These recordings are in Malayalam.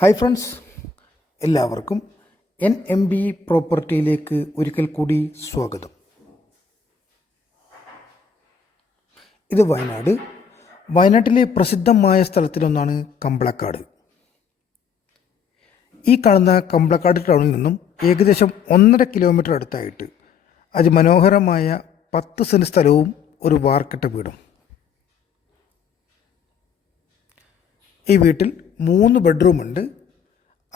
ഹായ് ഫ്രണ്ട്സ്, എല്ലാവർക്കും NMB പ്രോപ്പർട്ടിയിലേക്ക് ഒരിക്കൽ കൂടി സ്വാഗതം. ഇത് വയനാട്ടിലെ പ്രസിദ്ധമായ സ്ഥലത്തിലൊന്നാണ് കമ്പളക്കാട്. ഈ കാണുന്ന കമ്പളക്കാട് ടൗണിൽ നിന്നും ഏകദേശം 1.5 കിലോമീറ്റർ അടുത്തായിട്ട് അതിമനോഹരമായ 10 സെൻറ്റ് സ്ഥലവും ഒരു വാർക്കട്ട വീടും. ഈ വീട്ടിൽ 3 ബെഡ്റൂമുണ്ട്.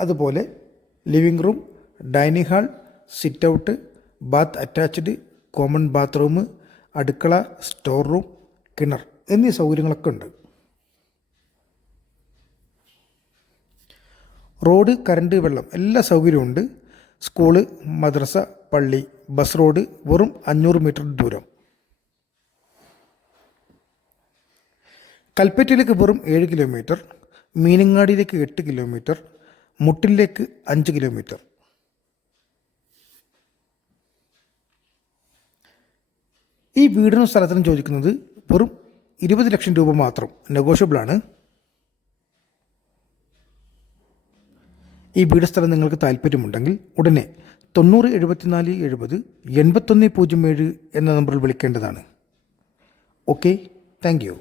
അതുപോലെ living room, dining hall, sit out, bath attached, common bathroom, അടുക്കള, സ്റ്റോർ റൂം, കിണർ എന്നീ സൗകര്യങ്ങളൊക്കെ ഉണ്ട്. റോഡ്, കറണ്ട്, വെള്ളം എല്ലാ സൗകര്യവും ഉണ്ട്. സ്കൂള്, മദ്രസ, പള്ളി, ബസ് റോഡ് വെറും 500 മീറ്റർ ദൂരം. കൽപ്പറ്റയിലേക്ക് വെറും 7 കിലോമീറ്റർ, മീനങ്ങാടിയിലേക്ക് 8 കിലോമീറ്റർ, മുട്ടിലേക്ക് 5 കിലോമീറ്റർ. ഈ വീടിനും സ്ഥലത്തിനും ചോദിക്കുന്നത് വെറും 20 ലക്ഷം രൂപ മാത്രം. നെഗോഷ്യബിളാണ്. ഈ വീട് സ്ഥലം നിങ്ങൾക്ക് താല്പര്യമുണ്ടെങ്കിൽ ഉടനെ 90 74 70 8107 എന്ന നമ്പറിൽ വിളിക്കേണ്ടതാണ്. Okay, thank you.